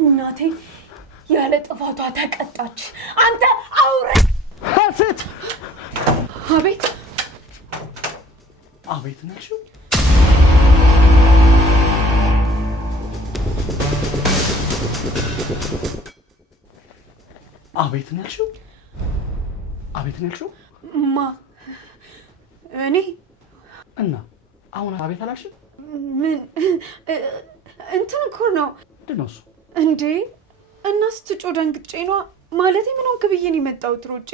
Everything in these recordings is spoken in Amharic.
እናቴ ያለ ጥፋቷ ተቀጣች። አንተ አውሬ! ሀሴት! አቤት አቤት ነሽ? አቤት ነሽ? አቤት ነሽ? ማ እኔ እና አሁን አቤት አላልሽ? ምን እንትን እኮ ነው። ምንድን ነው እሱ? እንዴ እና ስትጮ ደንግጬ ነው። ማለቴ ምን ሆንክ ብዬ ነው የመጣሁት ሮጬ።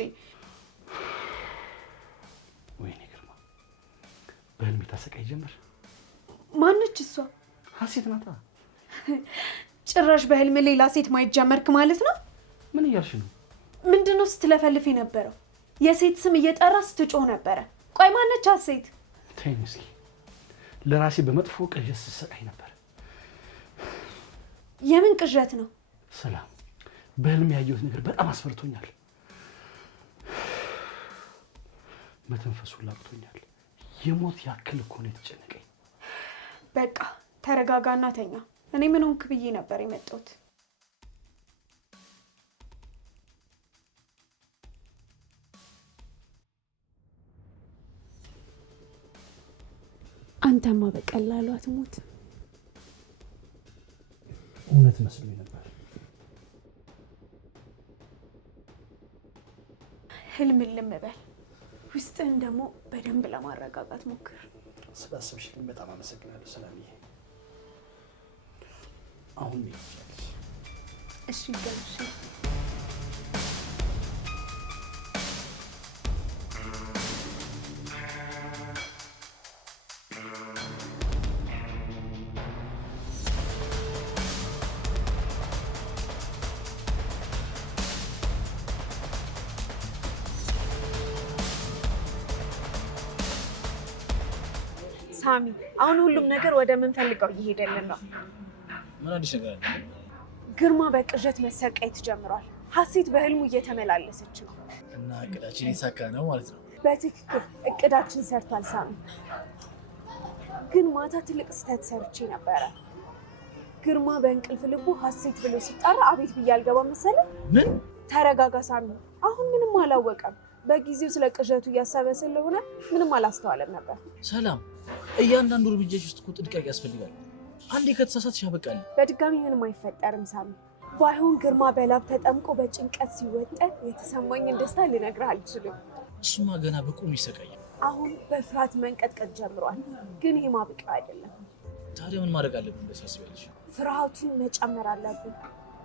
ወይኔ ግርማ፣ በህልሜ ታሰቃይ ጀመር። ማነች እሷ? ሀሴት ናታ። ጭራሽ በህልም ሌላ ሴት ማየት ጀመርክ ማለት ነው? ምን እያልሽ ነው? ምንድነው ስትለፈልፍ የነበረው? የሴት ስም እየጠራ ስትጮህ ነበረ። ቆይ ማነች ሀሴት? ተይኝ እስኪ። ለራሴ በመጥፎ ቅዠት ስሰቃይ ነበር። የምን ቅዠት ነው? ሰላም፣ በህልም ያየሁት ነገር በጣም አስፈርቶኛል። መተንፈሱን ላቅቶኛል። የሞት ያክል እኮ ነው የተጨነቀኝ። በቃ ተረጋጋና ተኛ። እኔ ምን ሆንክ ብዬ ነበር የመጣሁት። አንተማ በቀላሉ አትሞት። እውነት መስሎኝ ነበር። ህልም ልምበል። ውስጥህን ደግሞ በደንብ ለማረጋጋት ሞክር። ስላሰብሽልኝ በጣም አመሰግናለሁ ሰላምዬ። አሁን ይቻላል። እሺ ገርሽ ሳሚ፣ አሁን ሁሉም ነገር ወደ ምን ፈልገው እየሄደልን ነው። ምን አዲስ ነገር አለ? ግርማ በቅዠት መሰቃየት ጀምሯል። ሀሴት በህልሙ እየተመላለሰች ነው። እና እቅዳችን የተሳካ ነው ማለት ነው? በትክክል እቅዳችን ሰርቷል ሳሚ። ግን ማታ ትልቅ ስህተት ሰርቼ ነበረ። ግርማ በእንቅልፍ ልቡ ሀሴት ብሎ ሲጣራ አቤት ብዬ አልገባ መሰለህ? ምን? ተረጋጋ ሳሚ። አሁን ምንም አላወቀም። በጊዜው ስለ ቅዠቱ እያሰበ ስለሆነ ምንም አላስተዋለም ነበር። ሰላም፣ እያንዳንዱ እርምጃሽ ውስጥ እኮ ጥንቃቄ ያስፈልጋል። አንዴ ከተሳሳትሽ ያበቃል። በድጋሚ ምንም አይፈጠርም ሳሚ። ባይሆን ግርማ በላብ ተጠምቆ በጭንቀት ሲወጠር የተሰማኝን ደስታ ልነግርህ አልችልም። እሱማ ገና በቁም ይሰቃያል። አሁን በፍርሃት መንቀጥቀጥ ጀምሯል። ግን ይሄ ማብቂያ አይደለም። ታዲያ ምን ማድረግ አለብን ብለሽ ታስቢያለሽ? ፍርሃቱን መጨመር አለብን።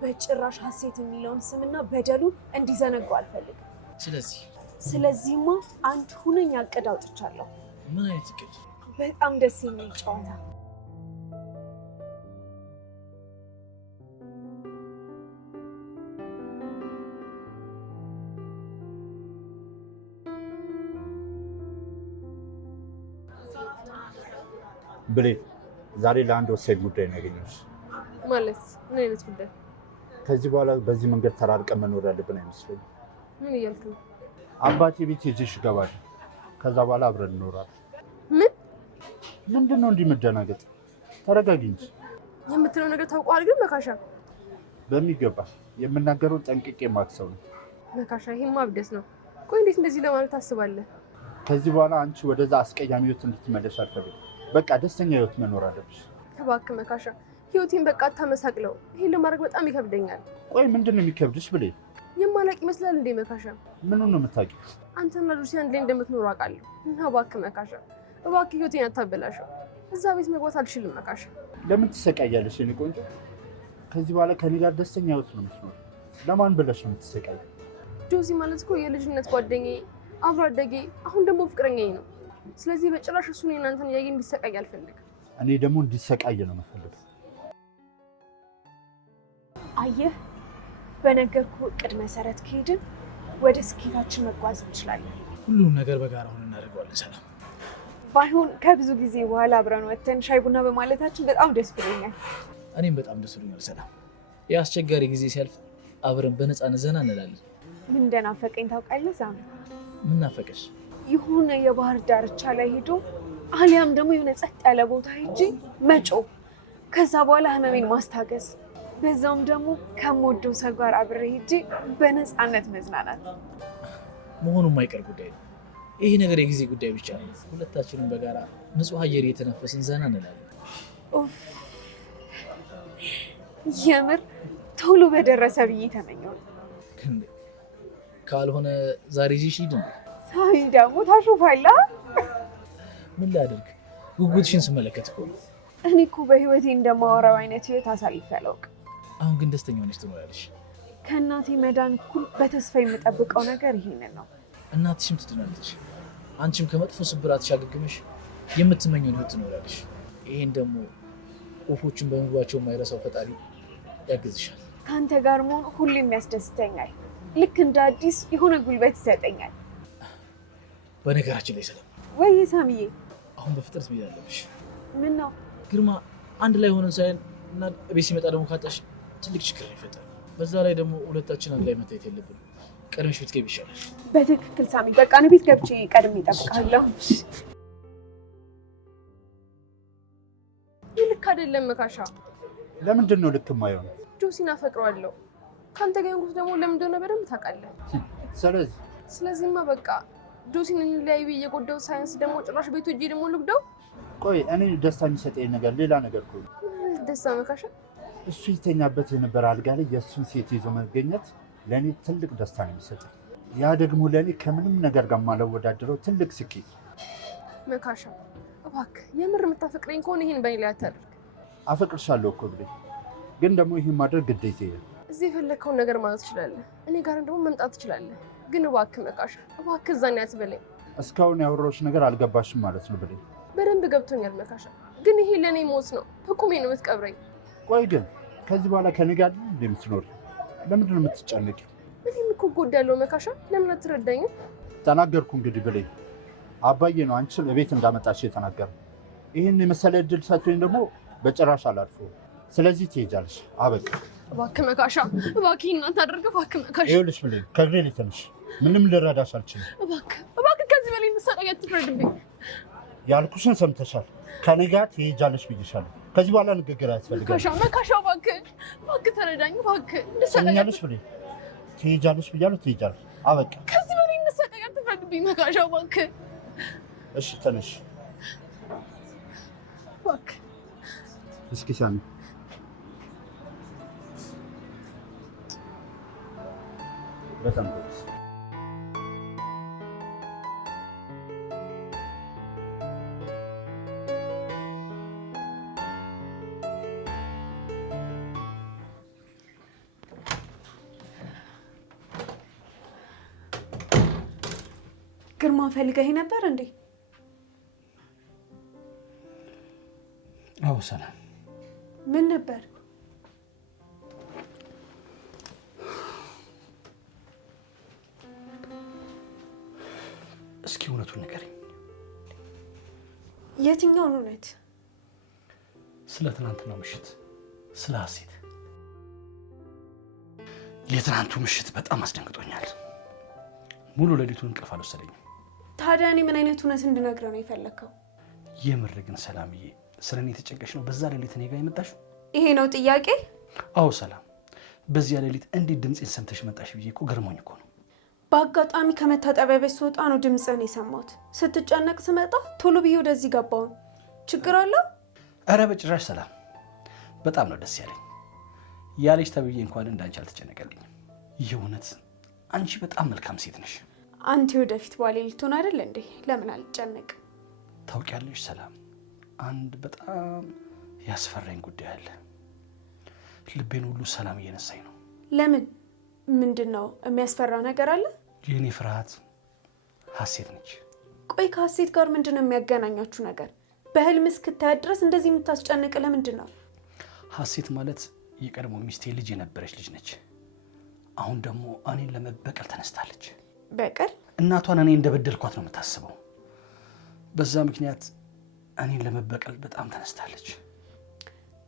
በጭራሽ ሀሴት የሚለውን ስምና በደሉን እንዲዘነጋው አልፈልግም። ስለዚህማ አንድ ሁነኛ እቅድ አውጥቻለሁ። ምን አይነት እቅድ? በጣም ደስ የሚል ጨዋታ። ብሌን፣ ዛሬ ለአንድ ወሳኝ ጉዳይ ነው ያገኘሁሽ። ማለት ምን አይነት ጉዳይ? ከዚህ በኋላ በዚህ መንገድ ተራርቀን መኖር ያለብን አይመስለኝም። ምን እያልክ ነው? አባቴ ቤት ይዤሽ እገባለሁ። ከዛ በኋላ አብረን እንኖራለን። ምን? ምንድን ነው እንዲህ መደናገጥ? ተረጋጊ እንጂ። የምትለው ነገር ታውቀዋል ግን መካሻ? በሚገባ የምናገረውን ጠንቅቄ ማክሰው ነው። መካሻ፣ ይሄማ እብደት ነው። ቆይ እንዴት እንደዚህ ለማለት ታስባለህ? ከዚህ በኋላ አንቺ ወደዛ አስቀያሚ ህይወት እንድትመለሽ አልፈልግም። በቃ ደስተኛ ህይወት መኖር አለብሽ። እባክህ መካሻ፣ ህይወቴን በቃ አታመሳቅለው። ይሄን ለማድረግ በጣም ይከብደኛል። ቆይ ምንድን ነው የሚከብድሽ ብሌን? የማላቅ ይመስላል እንዴ መካሻ? ምኑን ነው የምታውቂው? አንተና ሉሲ አንድ ላይ እንደምትኖሩ አውቃለሁ። እና እባክህ መካሻ፣ እባክህ ህይወቴን አታበላሸው። እዛ ቤት መግባት አልችልም መካሻ። ለምን ትሰቃያለሽ የኔ ቆንጆ? ከዚህ በኋላ ከኔ ጋር ደስተኛ ህይወት ነው የምትኖር። ለማን ብለሽ ነው የምትሰቃይ? ጆዚ ማለት እኮ የልጅነት ጓደኛዬ፣ አብሮ አደጌ፣ አሁን ደግሞ ፍቅረኛዬ ነው። ስለዚህ በጭራሽ እሱን እናንተን እያየ እንዲሰቃይ አልፈልግም። እኔ ደግሞ እንዲሰቃይ ነው የምፈልገው። አየህ፣ በነገርኩህ እቅድ መሰረት ከሄድን ወደ ስኬታችን መጓዝ እንችላለን። ሁሉም ነገር በጋራ ሆነን እናደርገዋለን። ሰላም፣ ባይሆን ከብዙ ጊዜ በኋላ አብረን ወጥተን ሻይ ቡና በማለታችን በጣም ደስ ብሎኛል። እኔም በጣም ደስ ብሎኛል። ሰላም፣ የአስቸጋሪ ጊዜ ሲያልፍ አብረን በነፃነት ዘና እንላለን። ምን እንደናፈቀኝ ታውቃለህ ዛም? ምን ናፈቀሽ? የሆነ የባህር ዳርቻ ላይ ሄዶ አሊያም ደግሞ የሆነ ጸጥ ያለ ቦታ ሄጄ መጮህ፣ ከዛ በኋላ ህመሜን ማስታገስ። በዛውም ደግሞ ከምወደው ሰው ጋር አብሬ ሄጄ በነፃነት መዝናናት መሆኑ የማይቀር ጉዳይ ነው። ይሄ ነገር የጊዜ ጉዳይ ብቻ ነው። ሁለታችንም በጋራ ንጹህ አየር እየተነፈስን ዘና እንላለን። የምር ቶሎ በደረሰ ብዬ ተመኘው። ካልሆነ ዛሬ ይዤሽ ሂድ እንዴ? ሳሚ ደግሞ ታሾፋላ። ምን ላድርግ? ጉጉትሽን ስመለከት እኮ እኔ እኮ በህይወቴ እንደማወራው አይነት ህይወት አሳልፌ አላውቅም። አሁን ግን ደስተኛ ሆነሽ ትኖሪያለሽ። ከእናቴ መዳን እኩል በተስፋ የምጠብቀው ነገር ይሄንን ነው። እናትሽም ትድናለች፣ አንቺም ከመጥፎ ስብራትሽ አገግመሽ የምትመኘውን ህይወት ትኖሪያለሽ። ይሄን ደግሞ ወፎችን በምግባቸው የማይረሳው ፈጣሪ ያግዝሻል። ከአንተ ጋር መሆን ሁሌም ያስደስተኛል። ልክ እንደ አዲስ የሆነ ጉልበት ይሰጠኛል። በነገራችን ላይ ሰላም፣ ወይ ሳሚዬ፣ አሁን በፍጥነት መሄድ አለብሽ። ምን ነው ግርማ አንድ ላይ ሆነን ሳይን እና ቤት ሲመጣ ደግሞ ካጣሽ ትልቅ ችግር ይፈጠራል። በዛ ላይ ደግሞ ሁለታችን አንድ ላይ መታየት የለብንም። ቀድመሽ ብትገቢ ይሻላል። በትክክል ሳሚ። በቃ እኔ ቤት ገብቼ ቀድሜ እጠብቅሃለሁ። ይህ ልክ አይደለም መካሻ። ለምንድን ነው ልክ የማይሆነው? ጆሲን አፈቅረዋለሁ። ከአንተ ጋር የሆንኩት ደግሞ ለምን እንደሆነ በደንብ ታውቃለህ። ስለዚህማ በቃ ጆሲን እንለያይ ብዬ እየጎዳሁት ሳይንስ ደግሞ ጭራሽ ቤቱ ሂጅ ደግሞ ልግደው። ቆይ እኔ ደስታ የሚሰጠኝ ነገር ሌላ ነገር እኮ ነው። ደስታ መካሻ? እሱ ይተኛበት የነበረ አልጋ ላይ የእሱን ሴት ይዞ መገኘት ለእኔ ትልቅ ደስታ ነው የሚሰጠኝ። ያ ደግሞ ለእኔ ከምንም ነገር ጋር ማለወዳደረው ትልቅ ስኬት። መካሻ እባክህ የምር የምታፈቅረኝ ከሆነ ይህን በእኔ ላይ አታደርግ። አፈቅርሻለሁ እኮ ብለኝ፣ ግን ደግሞ ይህን ማድረግ ግዴታ ይሄ። እዚህ የፈለግከውን ነገር ማለት ትችላለህ፣ እኔ ጋር ደግሞ መምጣት ትችላለህ። ግን እባክህ መካሻ እባክህ እዛን ያትበለኝ። እስካሁን ያወራሁሽ ነገር አልገባሽም ማለት ነው ብለኝ። በደንብ ገብቶኛል መካሻ፣ ግን ይሄ ለእኔ ሞት ነው። በቁሜ ነው የምትቀብረኝ። ቆይ ግን ከዚህ በኋላ ከኔ ጋር እንደምትኖር ለምንድን ነው የምትጨነቂ? እኔም እኮ እጎዳለሁ መካሻ፣ ለምን አትረዳኝም? ተናገርኩ እንግዲህ ብለኝ። አባዬ ነው አንቺን እቤት እንዳመጣሽ የተናገረ። ይህን የመሰለ እድል ሰጥቶኝ ደግሞ በጭራሽ አላልፈውም። ስለዚህ ትሄጃለሽ። አበቃ። እባክህ መካሻ፣ እባክህ እናንተ አድርገህ እባክህ መካሻ። ይኸውልሽ ብለኝ፣ ከእግሬ ላይ ተነሽ። ምንም ልረዳሽ አልችልም። እባክህ ከዚህ በላይ መሳቀቅ አትፍረድብኝ። ያልኩሽን ሰምተሻል። ከኔ ጋር ትሄጃለሽ ብዬሻለሁ። ከዚህ በኋላ ንግግር አያስፈልግም። መካሻ እባክህ ተረዳኝ እባክህ። ትሰሚኛለሽ ብለኝ። ትሄጃለሽ ብያለሁ፣ ትሄጃለሽ። አበቃ። ከዚህ በላይ መሳቀቅ አትፍረድብኝ መካሻ እባክህ። እሺ ተነሽ እባክህ። እስኪ ሳሚ በጣም ጎበዝ። ግርማን ፈልገህ ነበር እንዴ? አዎ ሰላም። ምን ነበር? እስኪ እውነቱን ንገረኝ። የትኛውን እውነት? ስለ ትናንትናው ምሽት፣ ስለ ሀሴት። የትናንቱ ምሽት በጣም አስደንግጦኛል። ሙሉ ሌሊቱን እንቅልፍ አልወሰደኝም። ታዲያ እኔ ምን አይነት እውነት እንድነግረው ነው የፈለከው? የምር ግን ሰላምዬ፣ ስለ እኔ የተጨንቀሽ ነው በዛ ሌሊት እኔ ጋር የመጣሽው? ይሄ ነው ጥያቄ? አዎ ሰላም፣ በዚያ ሌሊት እንዴት ድምፄን ሰምተሽ መጣሽ ብዬ እኮ ገርሞኝ እኮ ነው። በአጋጣሚ ከመታጠቢያ ቤት ስወጣ ነው ድምፅህን የሰማሁት። ስትጨነቅ ስመጣ ቶሎ ብዬ ወደዚህ ገባሁ። ችግር አለው? ኧረ በጭራሽ ሰላም፣ በጣም ነው ደስ ያለኝ። ያለሽ ተብዬ እንኳን እንዳንቺ አልተጨነቀልኝም። የእውነት አንቺ በጣም መልካም ሴት ነሽ። አንተ ወደፊት ባሌ ልትሆን አይደል እንዴ? ለምን አልጨነቅ? ታውቂያለሽ ሰላም፣ አንድ በጣም ያስፈራኝ ጉዳይ አለ። ልቤን ሁሉ ሰላም እየነሳኝ ነው። ለምን? ምንድን ነው የሚያስፈራ ነገር አለ? የኔ ፍርሃት ሀሴት ነች። ቆይ ከሀሴት ጋር ምንድን ነው የሚያገናኛችሁ ነገር? በህልም እስክታያት ድረስ እንደዚህ የምታስጨንቅ ለምንድን ነው? ሀሴት ማለት የቀድሞ ሚስቴ ልጅ የነበረች ልጅ ነች። አሁን ደግሞ እኔን ለመበቀል ተነስታለች። በቀል? እናቷን እኔ እንደበደልኳት ነው የምታስበው። በዛ ምክንያት እኔን ለመበቀል በጣም ተነስታለች።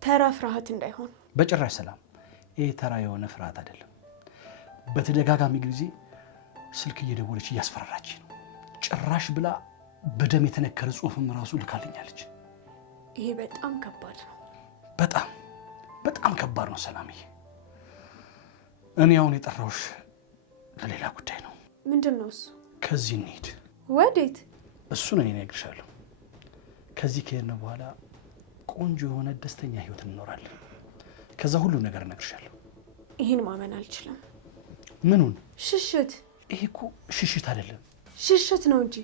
ተራ ፍርሃት እንዳይሆን። በጭራሽ ሰላም፣ ይሄ ተራ የሆነ ፍርሃት አይደለም። በተደጋጋሚ ጊዜ ስልክ እየደወለች እያስፈራራች ነው። ጭራሽ ብላ በደም የተነከረ ጽሑፍም ራሱ ልካልኛለች። ይሄ በጣም ከባድ ነው። በጣም ከባድ ነው ሰላምዬ። እኔ አሁን የጠራሁሽ ለሌላ ጉዳይ ነው። ምንድን ነው እሱ? ከዚህ እንሂድ። ወዴት? እሱን እኔ እነግርሻለሁ። ከዚህ ከሄድን በኋላ ቆንጆ የሆነ ደስተኛ ህይወት እንኖራለን። ከዛ ሁሉ ነገር እነግርሻለሁ። ይሄን ማመን አልችልም። ምኑን? ሽሽት። ይሄ እኮ ሽሽት አይደለም። ሽሽት ነው እንጂ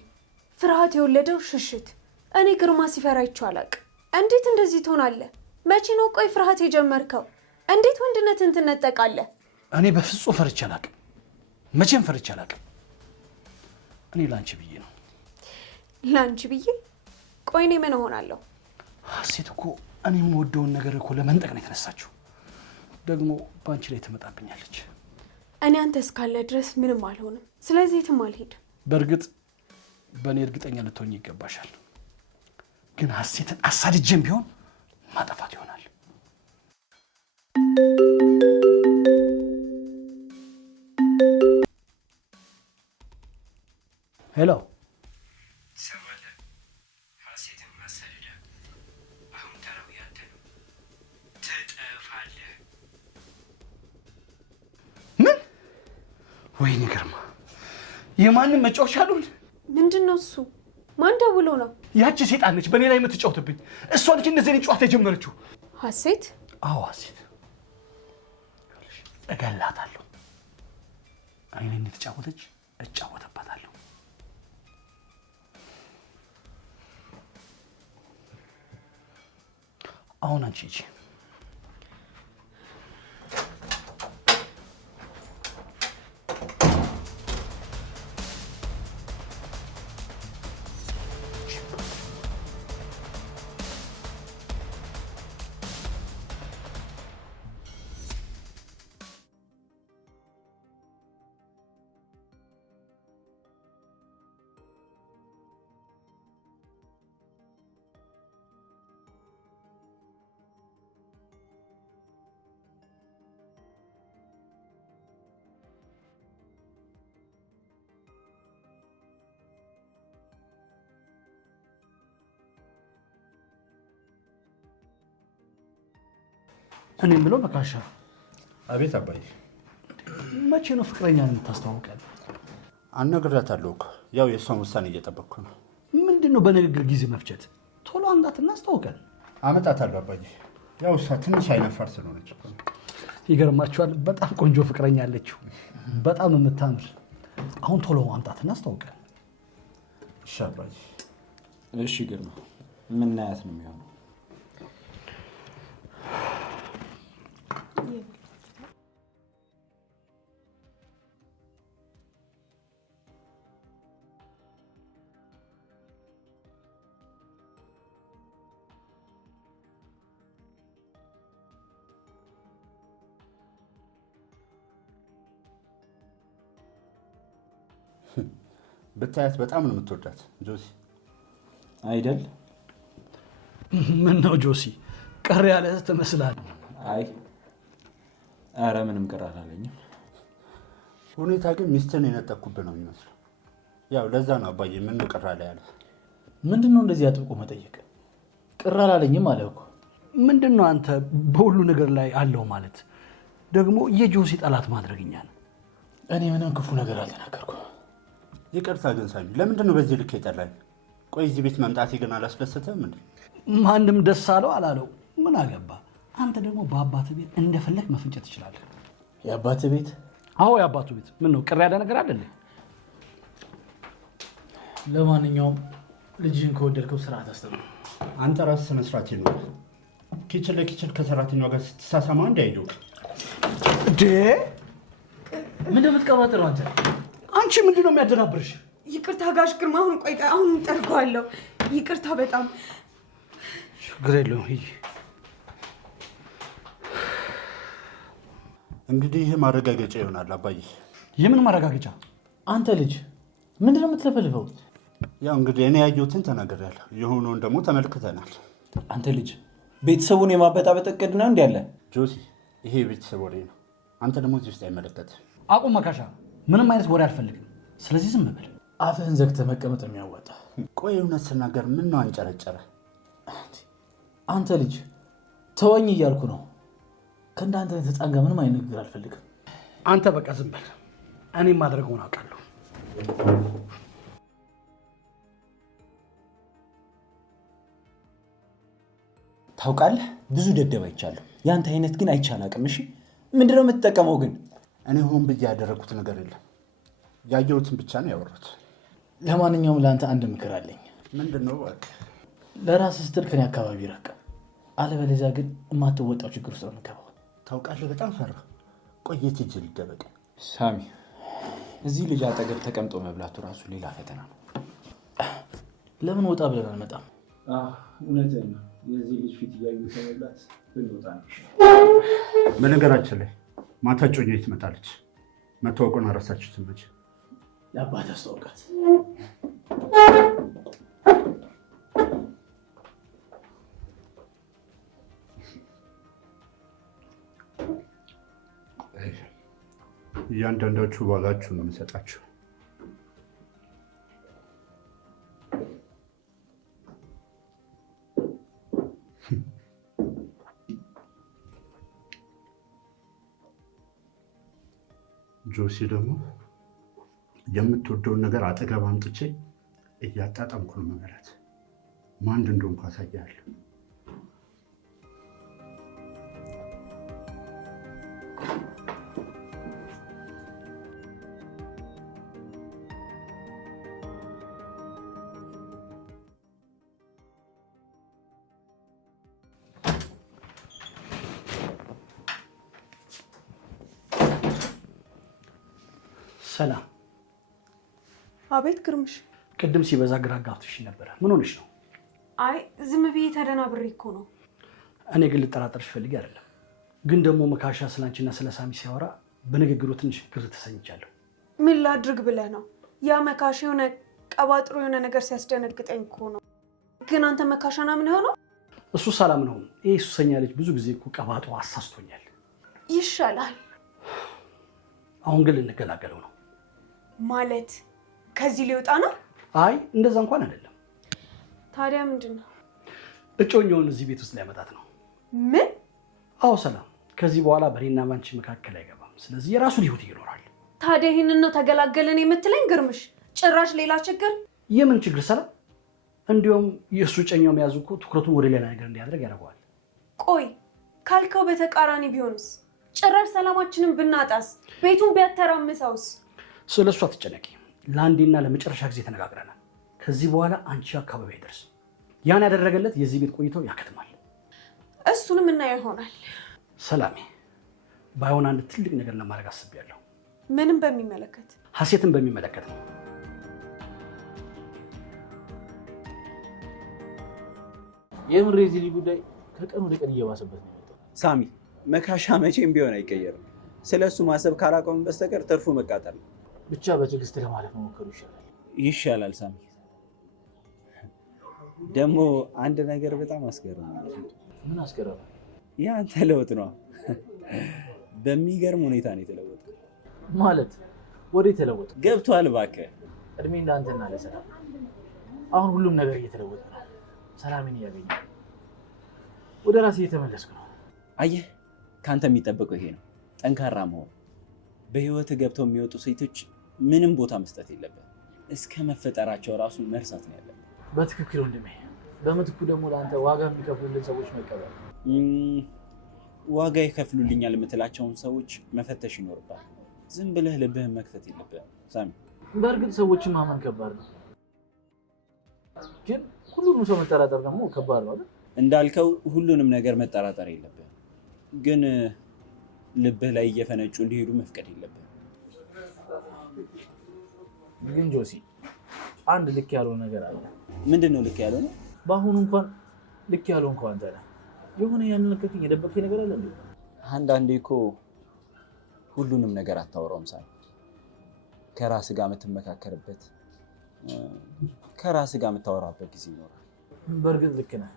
ፍርሃት የወለደው ሽሽት። እኔ ግርማ ሲፈራ አይቼው አላውቅም። እንዴት እንደዚህ ትሆናለህ? መቼ ነው ቆይ ፍርሃት የጀመርከው? እንዴት ወንድነትን ትነጠቃለህ? እኔ በፍጹም ፈርቼ አላውቅም። መቼም ፈርቼ አላውቅም። እኔ ላንቺ ብዬ ነው። ላንቺ ብዬ? ቆይ እኔ ምን እሆናለሁ? ሀሴት እኮ እኔ የምወደውን ነገር እኮ ለመንጠቅ ነው የተነሳችው። ደግሞ በአንቺ ላይ ትመጣብኛለች። እኔ አንተ እስካለ ድረስ ምንም አልሆንም። ስለዚህ የትም አልሄድም። በእርግጥ በእኔ እርግጠኛ ልትሆኝ ይገባሻል። ግን ሀሴትን አሳድጄም ቢሆን ማጠፋት ይሆናል። ሄሎ፣ ትሰማለህ? ሀሴትን ማሳደድ አሁን ተራው ያንተ ነው። ትጠፋለህ። ምን? ወይኔ ግርማ፣ የማንም መጫወቻ አሉን? ምንድን ነው እሱ? ማን ደውሎ ነው? ያቺ ሴጣን ነች በእኔ ላይ የምትጫወትብኝ። እሷ ነች እነዚህን ጨዋታ የጀመረችው። ሀሴት? አዎ ሀሴት። እገላታለሁ። እኔን የተጫወተች እጫወተባታለሁ። አሁን አንቺ ሂጂ። እኔ የምለው መካሻ። አቤት አባዬ። መቼ ነው ፍቅረኛን የምታስተዋውቀን? አነግራታለሁ እኮ ያው የእሷን ውሳኔ እየጠበቅኩ ነው። ምንድን ነው በንግግር ጊዜ መፍጨት? ቶሎ አምጣትና አስተዋውቀን። አመጣታለሁ አባዬ። ያው እሷ ትንሽ አይነፋር ስለሆነች እኮ ነው። ይገርማችኋል፣ በጣም ቆንጆ ፍቅረኛ አለችው፣ በጣም የምታምር። አሁን ቶሎ አምጣትና አስተዋውቀን። እሺ አባዬ። እሺ ግርማ፣ ምናያት ነው የሚሆነው? ብታያት በጣም ነው የምትወዳት ጆሲ። አይደል? ምን ነው ጆሲ፣ ቀር ያለ ትመስላለህ። አይ ኧረ ምንም ቅር አላለኝም። ሁኔታ ግን ሚስትን የነጠቅኩብህ ነው የሚመስለው። ያው ለዛ ነው አባዬ ምን ነው ቅር አለ ያለ። ምንድን ነው እንደዚህ አጥብቆ መጠየቅ? ቅር አላለኝም አለ እኮ። ምንድን ነው አንተ በሁሉ ነገር ላይ አለው ማለት? ደግሞ የጆሲ ጠላት ማድረግኛ ነው። እኔ ምንም ክፉ ነገር አልተናገርኩም። ይቅርታ ግን ሳሚ፣ ለምንድን ነው በዚህ ልክ የጠላኝ? ቆይ እዚህ ቤት መምጣቴ ግን አላስደሰተም እንዴ? ማንም ደስ አለው አላለው ምን አገባ? አንተ ደግሞ በአባት ቤት እንደፈለግ መፍንጨት ትችላለህ። የአባት ቤት? አዎ የአባቱ ቤት። ምን ነው ቅር ያለ ነገር አይደለ? ለማንኛውም ልጅህን ከወደድከው ስርዓት አስተምር። አንተ ራስህ ስነ ስርዓት ይኖር። ኪችን ለኪችን ከሰራተኛዋ ጋር ስትሳሳማ እንዳይሉቅ እንዴ! ምን እንደምትቀባጥረው አንተ? አንቺ ምንድን ነው የሚያደናብርሽ? ይቅርታ ጋሽ ግርማ፣ አሁን ቆይ፣ አሁን ጠርገዋለሁ። ይቅርታ በጣም ችግር የለውም። ሂጂ። እንግዲህ ይህ ማረጋገጫ ይሆናል አባዬ። የምን ማረጋገጫ? አንተ ልጅ ምንድን ነው የምትለፈልፈው? ያው እንግዲህ እኔ ያየሁትን ተናግሬያለሁ፣ የሆነውን ደግሞ ተመልክተናል። አንተ ልጅ ቤተሰቡን የማበጣበጥ እቅድ ነው እንዲ ያለ? ጆሲ፣ ይሄ የቤተሰብ ወሬ ነው። አንተ ደግሞ እዚህ ውስጥ አይመለከትም። አቁም መካሻ፣ ምንም አይነት ወሬ አልፈልግም። ስለዚህ ዝም በል። አፍህን ዘግተህ መቀመጥ የሚያዋጣ። ቆይ እውነት ስናገር ምን ነው አንጨረጨረ? አንተ ልጅ ተወኝ እያልኩ ነው። ከእንዳንተ ህፃን ጋር ምንም አይነት ንግግር አልፈልግም። አንተ በቃ ዝም በል። እኔም ማድረገውን አውቃለሁ። ታውቃለህ፣ ብዙ ደደብ አይቻለሁ። ያንተ አይነት ግን አይቻል አቅም። እሺ ምንድነው የምትጠቀመው ግን? እኔ ሆን ብዬ ያደረኩት ነገር የለም። ያየሁትን ብቻ ነው ያወሩት። ለማንኛውም ለአንተ አንድ ምክር አለኝ። ምንድነው? ለራስህ ስትል ከኔ አካባቢ ራቅ። አለበለዚያ ግን የማትወጣው ችግር ውስጥ ነው የምትገባው። ታውቃለህ፣ በጣም ፈራ። ቆየት ሂጅ ልደበቅ። ሳሚ፣ እዚህ ልጅ አጠገብ ተቀምጦ መብላቱ ራሱ ሌላ ፈተና ነው። ለምን ወጣ ብለን አልመጣም? እውነትህን ነው። የዚህ ልጅ ፊት እያዩ ከመብላት ብንወጣ ነው። በነገራችን ላይ ማታ ጮኛዬ ትመጣለች። መታወቁን አረሳችሁትም መቼ? የአባት አስተዋውቃት። እያንዳንዳችሁ ዋጋችሁ ነው የምሰጣችሁ። ጆሲ ደግሞ የምትወደውን ነገር አጠገብ አምጥቼ እያጣጣምኩ ነው መበላት። ማን እንደሆንኩ አሳያለሁ። ሰላም። አቤት ግርምሽ። ቅድም ሲበዛ ግራ አጋብቶሽ ነበረ። ምን ሆነሽ ነው? አይ ዝም ብዬ ተደናብሬ እኮ ነው። እኔ ግን ልጠራጠርሽ ፈልጌ አይደለም። ግን ደግሞ መካሻ ስላንቺና ስለ ሳሚ ሲያወራ በንግግሩ ትንሽ ግር ተሰኝቻለሁ። ምን ላድርግ ብለህ ነው? ያ መካሻ የሆነ ቀባጥሮ የሆነ ነገር ሲያስደነግጠኝ እኮ ነው። ግን አንተ መካሻና ምን ሆነው? እሱ ሰላም ነው። ይሄ ሱሰኛ ልጅ ብዙ ጊዜ እኮ ቀባጥሮ አሳስቶኛል። ይሻላል። አሁን ግን ልንገላገለው ነው። ማለት ከዚህ ሊወጣ ነው? አይ እንደዛ እንኳን አይደለም። ታዲያ ምንድን ነው? እጮኛውን እዚህ ቤት ውስጥ ሊያመጣት ነው። ምን? አዎ ሰላም፣ ከዚህ በኋላ በእኔና ባንቺ መካከል አይገባም። ስለዚህ የራሱን ህይወት ይኖራል። ታዲያ ይህንን ነው ተገላገልን የምትለኝ ግርምሽ? ጭራሽ ሌላ ችግር? የምን ችግር ሰላም? እንዲሁም የእሱ እጮኛው መያዙ እኮ ትኩረቱን ወደ ሌላ ነገር እንዲያደርግ ያደርገዋል። ቆይ ካልከው በተቃራኒ ቢሆንስ? ጭራሽ ሰላማችንን ብናጣስ? ቤቱን ቢያተራምሰውስ? ስለ እሱ አትጨነቂ። ለአንዴና ለመጨረሻ ጊዜ ተነጋግረናል። ከዚህ በኋላ አንቺ አካባቢ አይደርስም። ያን ያደረገለት የዚህ ቤት ቆይተው ያከትማል። እሱንም እናየው ይሆናል። ሰላሜ፣ ባይሆን አንድ ትልቅ ነገር ለማድረግ አስቤያለሁ። ምንም በሚመለከት? ሀሴትን በሚመለከት ነው። የምር የዚህ ልጅ ጉዳይ ከቀን ወደ ቀን እየባሰበት ነው የመጣው። ሳሚ፣ መካሻ መቼም ቢሆን አይቀየርም። ስለ እሱ ማሰብ ካላቆም በስተቀር ትርፉ መቃጠል ነው። ብቻ በትዕግስት ለማለፍ መሞከሩ ይሻላል። ይሻላል ሳሚ። ደግሞ አንድ ነገር በጣም አስገርም። ምን አስገረመ? ያንተ ለውጥ ነው። በሚገርም ሁኔታ ነው የተለወጠው። ማለት ወደ የተለወጠ ገብቷል። እባክህ እድሜ እንዳንተና ለሰላም። አሁን ሁሉም ነገር እየተለወጠ ነው። ሰላምን እያገኘ ወደ ራሴ እየተመለስኩ ነው። አየህ፣ ከአንተ የሚጠበቀው ይሄ ነው፣ ጠንካራ መሆን። በህይወት ገብተው የሚወጡ ሴቶች ምንም ቦታ መስጠት የለብን። እስከ መፈጠራቸው ራሱ መርሳት ነው ያለብን። በትክክል ወንድሜ። በምትኩ ደግሞ ለአንተ ዋጋ የሚከፍሉልን ሰዎች መቀበል። ዋጋ ይከፍሉልኛል የምትላቸውን ሰዎች መፈተሽ ይኖርባል። ዝም ብለህ ልብህን መክፈት የለብህም ሳሚ። በእርግጥ ሰዎችን ማመን ከባድ ነው፣ ግን ሁሉንም ሰው መጠራጠር ደግሞ ከባድ ነው አይደል? እንዳልከው ሁሉንም ነገር መጠራጠር የለብህም፣ ግን ልብህ ላይ እየፈነጩ እንዲሄዱ መፍቀድ የለብህም። ግን ጆሲ፣ አንድ ልክ ያልሆነ ነገር አለ። ምንድን ነው ልክ ያልሆነ? በአሁኑ እንኳን ልክ ያልሆን ከአንተ ነህ። የሆነ ያልነገርከኝ የደበቅኝ ነገር አለ እንዴ? አንዳንዴ እኮ ሁሉንም ነገር አታወራውም ሳሚ። ከራስህ ጋር የምትመካከርበት፣ ከራስህ ጋር የምታወራበት ጊዜ ይኖራል። በእርግጥ ልክ ነህ፣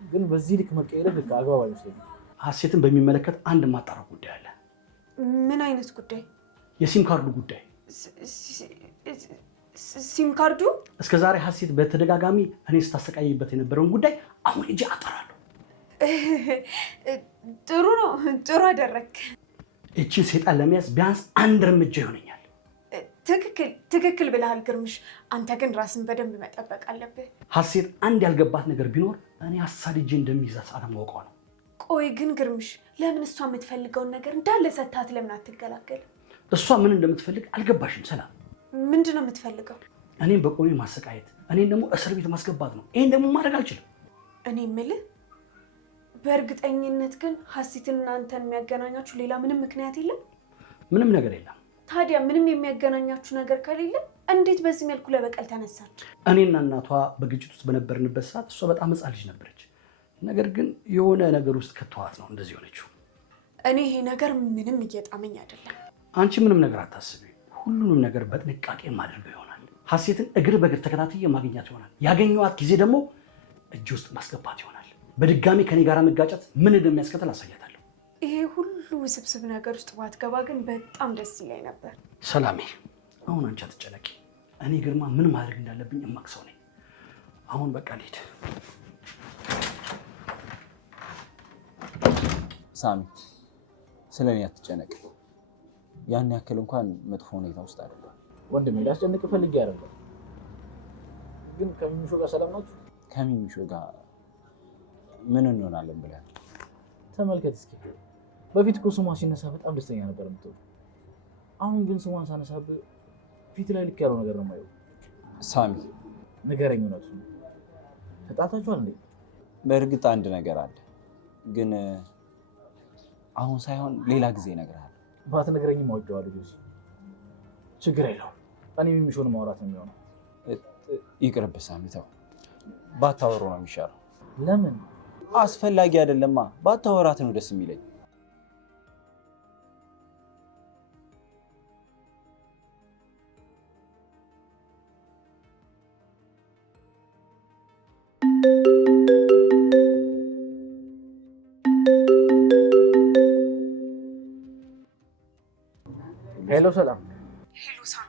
ግን በዚህ ልክ መቀየር ልክ አግባብ አይመስለኝም። ሀሴትን በሚመለከት አንድ ማጣራ ጉዳይ አለ። ምን አይነት ጉዳይ? የሲም ካርዱ ጉዳይ። ሲም ካርዱ? እስከዛሬ ሀሴት በተደጋጋሚ እኔ ስታሰቃይበት የነበረውን ጉዳይ አሁን እጅ አጠራለሁ። ጥሩ ነው፣ ጥሩ አደረክ። እቺን ሴጣን ለመያዝ ቢያንስ አንድ እርምጃ ይሆነኛል። ትክክል ብለሃል ግርምሽ። አንተ ግን ራስን በደንብ መጠበቅ አለብህ። ሀሴት አንድ ያልገባት ነገር ቢኖር እኔ አሳድጄ እንደሚይዛት አለማወቋ ነው። ቆይ ግን ግርምሽ ለምን እሷ የምትፈልገውን ነገር እንዳለ ሰታት ለምን አትገላገልም? እሷ ምን እንደምትፈልግ አልገባሽም ሰላም? ምንድን ነው የምትፈልገው? እኔም በቆሜ ማሰቃየት፣ እኔም ደግሞ እስር ቤት ማስገባት ነው። ይሄን ደግሞ ማድረግ አልችልም። እኔ የምልህ በእርግጠኝነት ግን ሀሴትና አንተን የሚያገናኛችሁ ሌላ ምንም ምክንያት የለም? ምንም ነገር የለም። ታዲያ ምንም የሚያገናኛችሁ ነገር ከሌለ እንዴት በዚህ መልኩ ለበቀል ተነሳች? እኔና እናቷ በግጭት ውስጥ በነበርንበት ሰዓት እሷ በጣም ሕፃን ልጅ ነበረች። ነገር ግን የሆነ ነገር ውስጥ ከተዋት ነው እንደዚህ ሆነችው። እኔ ይሄ ነገር ምንም እየጣመኝ አይደለም። አንቺ ምንም ነገር አታስቢ። ሁሉንም ነገር በጥንቃቄ ማድረገው ይሆናል። ሀሴትን እግር በእግር ተከታትዬ ማግኘት ይሆናል። ያገኘኋት ጊዜ ደግሞ እጅ ውስጥ ማስገባት ይሆናል። በድጋሚ ከኔ ጋር መጋጨት ምን እንደሚያስከትል አሳያታለሁ። ይሄ ሁሉ ውስብስብ ነገር ውስጥ ባትገባ ግን በጣም ደስ ይለኝ ነበር። ሰላሜ፣ አሁን አንቺ አትጨነቂ። እኔ ግርማ ምን ማድረግ እንዳለብኝ እማቅሰው ነኝ። አሁን በቃ ልሂድ። ሳሚ፣ ስለ እኔ አትጨነቅ። ያን ያክል እንኳን መጥፎ ሁኔታ ውስጥ አይደለም። ወንድሜ ላስጨንቅ ፈልጌ አይደለም፣ ግን ከሚሚሾ ጋር ሰላም ናችሁ? ከሚሚሾ ጋር ምን እንሆናለን ብለህ ተመልከት እስኪ። በፊት እኮ ስሟ ሲነሳ በጣም ደስተኛ ነበር የምትሆነው። አሁን ግን ስሟን ሳነሳብህ ፊት ላይ ልክ ያለው ነገር ነው የማየው። ሳሚ፣ ንገረኝ፣ እውነቱን ተጣልታችኋል እንዴ? በእርግጥ አንድ ነገር አለ፣ ግን አሁን ሳይሆን ሌላ ጊዜ እነግርሃለሁ። ባትነግረኝም አውቄዋለሁ ጆሲ። ችግር የለውም። እኔ የሚሾን ማውራት ነው የሚሆነው። ይቅርብህ ሳሚ፣ ተው። ባታወሩ ነው የሚሻለው። ለምን? አስፈላጊ አይደለማ። ባታወራት ነው ደስ የሚለኝ። ሄሎ ሰላም። ሄሎ ሳሚ፣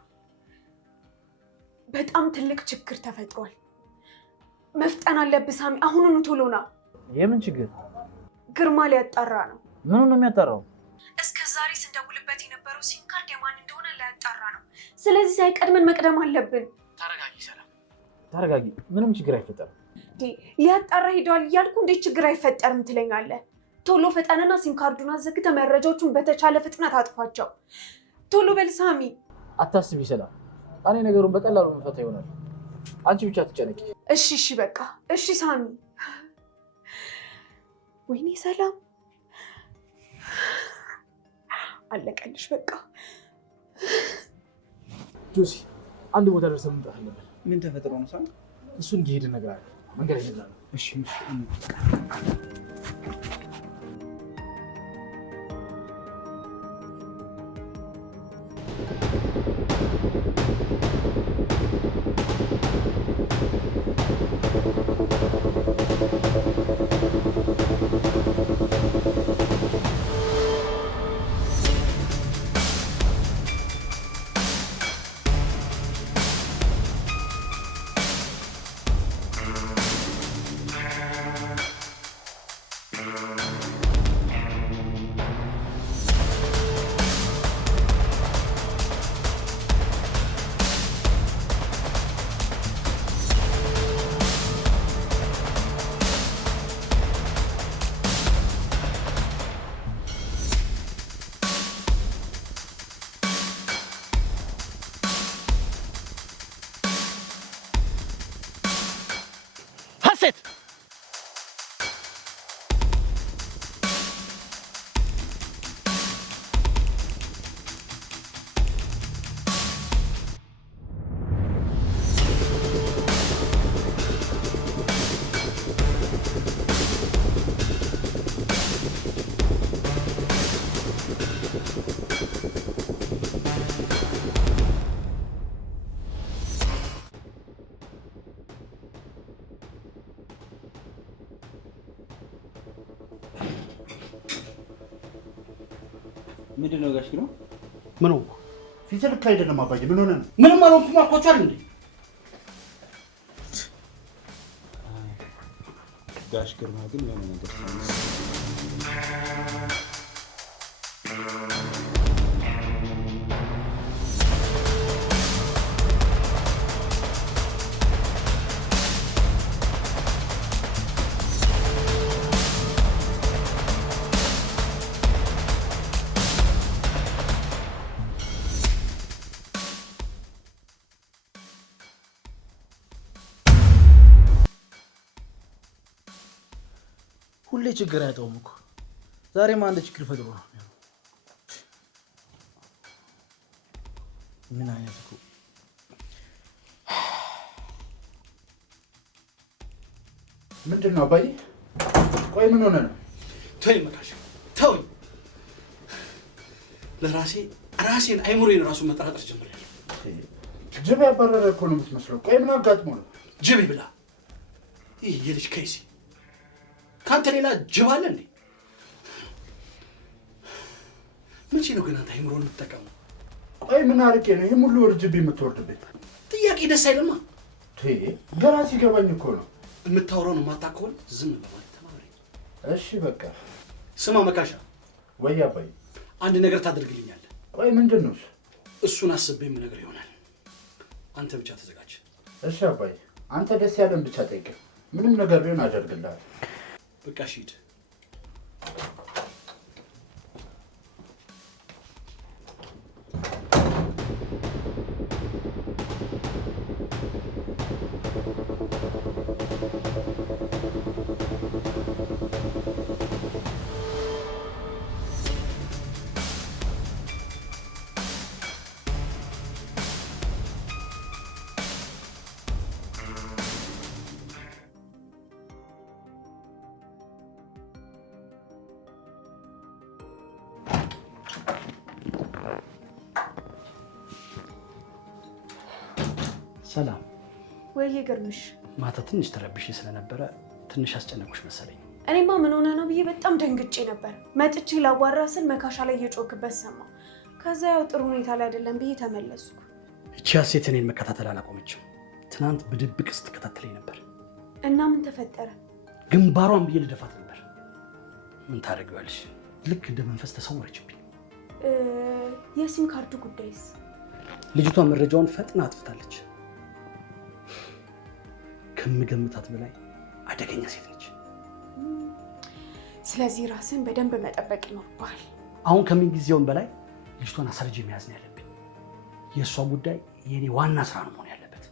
በጣም ትልቅ ችግር ተፈጥሯል። መፍጠን አለብህ ሳሚ፣ አሁኑኑ ቶሎ ና። የምን ችግር? ግርማ ሊያጣራ ነው። ምኑ ነው የሚያጣራው? እስከ ዛሬ ስንደውልበት የነበረው ሲም ካርድ የማን እንደሆነ ሊያጣራ ነው። ስለዚህ ሳይቀድመን መቅደም አለብን። ተረጋጊ ሰላም፣ ተረጋጊ። ምንም ችግር አይፈጠርም። ሊያጣራ ሄደዋል እያልኩ እንዴት ችግር አይፈጠርም ትለኛለህ? ቶሎ ፈጠንና ሲም ካርዱን አዘግተህ መረጃዎቹን በተቻለ ፍጥነት አጥፏቸው። ቶሎ በል ሳሚ። አታስቢ ሰላም፣ እኔ ነገሩን በቀላሉ መፈታ ይሆናል። አንቺ ብቻ ትጨነቂ። እሺ በቃ እሺ ሳሚ። ወይኔ ሰላም አለቀልሽ በቃ። ጆሲ፣ አንድ ቦታ ደርሰን መምጣት አለብን። ምን ተፈጥሮ ነው ሳሚ? እሱን እየሄድን እነግርሃለሁ። መንገድ ላይ እንገናኛለን። እሺ። ሀሴት ምንድን ነው ጋሽ ግርማ? ምን ሆንኩ? ፊት ልክ አይደለም አባዬ። ምን ሆነ ነው? ምንም አልሆንኩም አልኳችሁ አይደል እንዴ? ጋሽ ግርማ ግን የሆነ ነገር ሁሌ ችግር አያጣውም እኮ ዛሬም አንድ ችግር ፈጥሮ ነው። ምን አይነት እኮ ምንድን ነው አባዬ? ቆይ ምን ሆነ ነው? ተወኝ መካሽ ተወኝ። ራሴን አይምሮዬን ራሱ መጠራጠር ጀምሬያለሁ። ጅብ ያባረረ እኮ ነው የምትመስለው። ቆይ ምን አጋጥሞ ነው? ጅብ ብላ ይህ የልጅ ከይሲ ካንተ ሌላ ጅብ አለ እንዴ? መቼ ነው ግን አንተ አይምሮን የምትጠቀመው? ቆይ ምን አርቄ ነው ይሄን ሁሉ ወርጅብ የምትወርድብኝ? ጥያቄ ደስ አይልማ። ገና ሲገባኝ እኮ ነው። የምታወራውን የማታውቅ ከሆነ ዝም በማለት ተባበረኝ። እሺ በቃ። ስማ መካሻ። ወይ አባዬ። አንድ ነገር ታደርግልኛለህ። ቆይ ምንድን ነው? እሱን አስቤም ነገር ይሆናል። አንተ ብቻ ተዘጋጅ። እሺ አባዬ። አንተ ደስ ያለን ብቻ ጠይቅ። ምንም ነገር ቢሆን አደርግልሃለሁ። በቃ ሂድ። ሰላም። ወይ ግርምሽ፣ ማታ ትንሽ ተረብሼ ስለነበረ ትንሽ አስጨነቁሽ መሰለኝ። እኔማ ምን ሆነ ነው ብዬ በጣም ደንግጬ ነበር። መጥቼ ላዋራ ስል መካሻ ላይ እየጮክበት ሰማሁ። ከዛ ያው ጥሩ ሁኔታ ላይ አይደለም ብዬ ተመለስኩ። እቺ ሀሴት እኔን መከታተል አላቆመችም። ትናንት በድብቅ ስትከታተለኝ ነበር። እና ምን ተፈጠረ? ግንባሯን ብዬ ልደፋት ነበር። ምን ታደርጊዋለሽ? ልክ እንደ መንፈስ ተሰወረችብኝ። የሲም ካርዱ ጉዳይስ? ልጅቷ መረጃውን ፈጥና አጥፍታለች። ከምገምታት በላይ አደገኛ ሴት ነች። ስለዚህ ራስን በደንብ መጠበቅ ይኖርብሃል። አሁን ከምን ጊዜውም በላይ ልጅቷን አሳርጄ መያዝ ነው ያለብኝ። የእሷ ጉዳይ የኔ ዋና ስራ ነው መሆን ያለበት።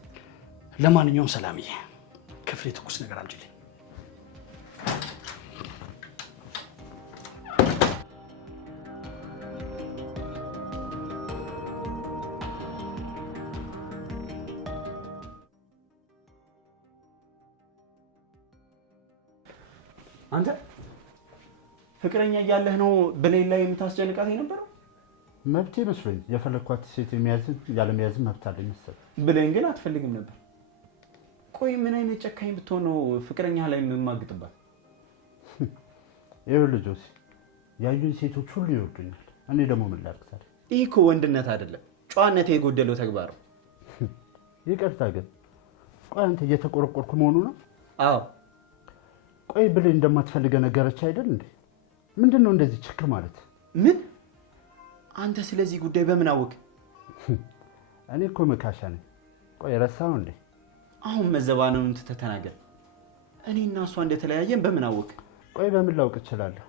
ለማንኛውም ሰላምዬ፣ ክፍሌ ትኩስ ነገር አምጪልኝ። አንተ ፍቅረኛ እያለህ ነው ብሌን ላይ የምታስጨንቃት የነበረው? መብቴ መስሎኝ የፈለግኳት ሴት የሚያዝን ያለመያዝን መብት አለኝ መሰለኝ። ብሌን ግን አትፈልግም ነበር። ቆይ ምን አይነት ጨካኝ ብትሆን ነው ፍቅረኛ ላይ የምማግጥባት? ይኸውልህ ጆሲ፣ ያዩኝ ሴቶች ሁሉ ይወዱኛል። እኔ ደግሞ ምን ላድርግ ታዲያ? ይህ እኮ ወንድነት አይደለም፣ ጨዋነት የጎደለው ተግባር ነው። ይቅርታ ግን ቆይ አንተ እየተቆረቆርኩ መሆኑ ነው? አዎ። ቆይ ብሌን እንደማትፈልገ ነገረች አይደል እንዴ? ምንድን ነው እንደዚህ ችግር ማለት? ምን? አንተ ስለዚህ ጉዳይ በምን አወቅ? እኔ እኮ መካሻ ነኝ። ቆይ ረሳው እንዴ? አሁን መዘባነኑን ትተህ ተናገር። እኔ እና እሷ እንደተለያየን በምን አወቅ? ቆይ በምን ላውቅ እችላለሁ?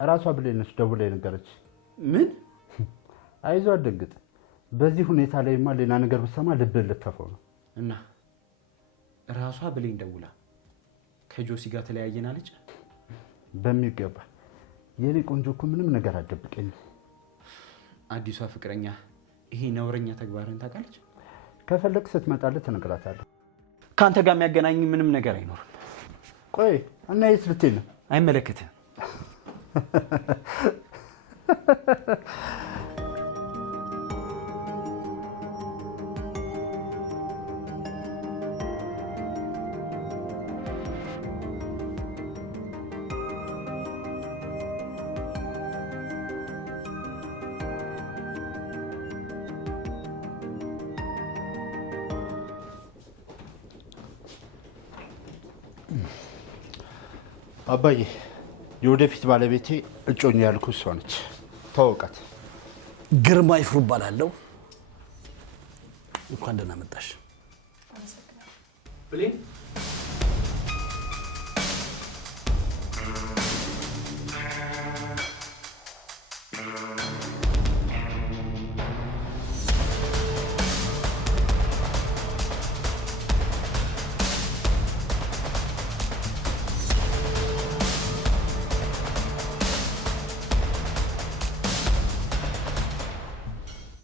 እራሷ ብሌን ነች ደውላ የነገረች። ምን? አይዞህ አትደንግጥ። በዚህ ሁኔታ ላይማ ሌላ ነገር ብሰማ ልብህን ልትተፈው ነው። እና እራሷ ብሌን ደውላ ከጆሲ ጋር ተለያየን አለች? በሚገባ። የኔ ቆንጆ እኮ ምንም ነገር አትደብቀኝም። አዲሷ ፍቅረኛ ይሄ ነውረኛ ተግባርን ታውቃለች? ከፈለግ ስትመጣልህ ትነግራታለህ። ከአንተ ጋር የሚያገናኝ ምንም ነገር አይኖርም። ቆይ እና የት ልትሄድ ነው? አይመለከትህም። አባዬ የወደፊት ባለቤቴ እጮኛ ያልኩ እሷ ነች። ተዋወቃት። ግርማ ይፍሩ እባላለሁ። እንኳን ደህና መጣሽ። ብሌን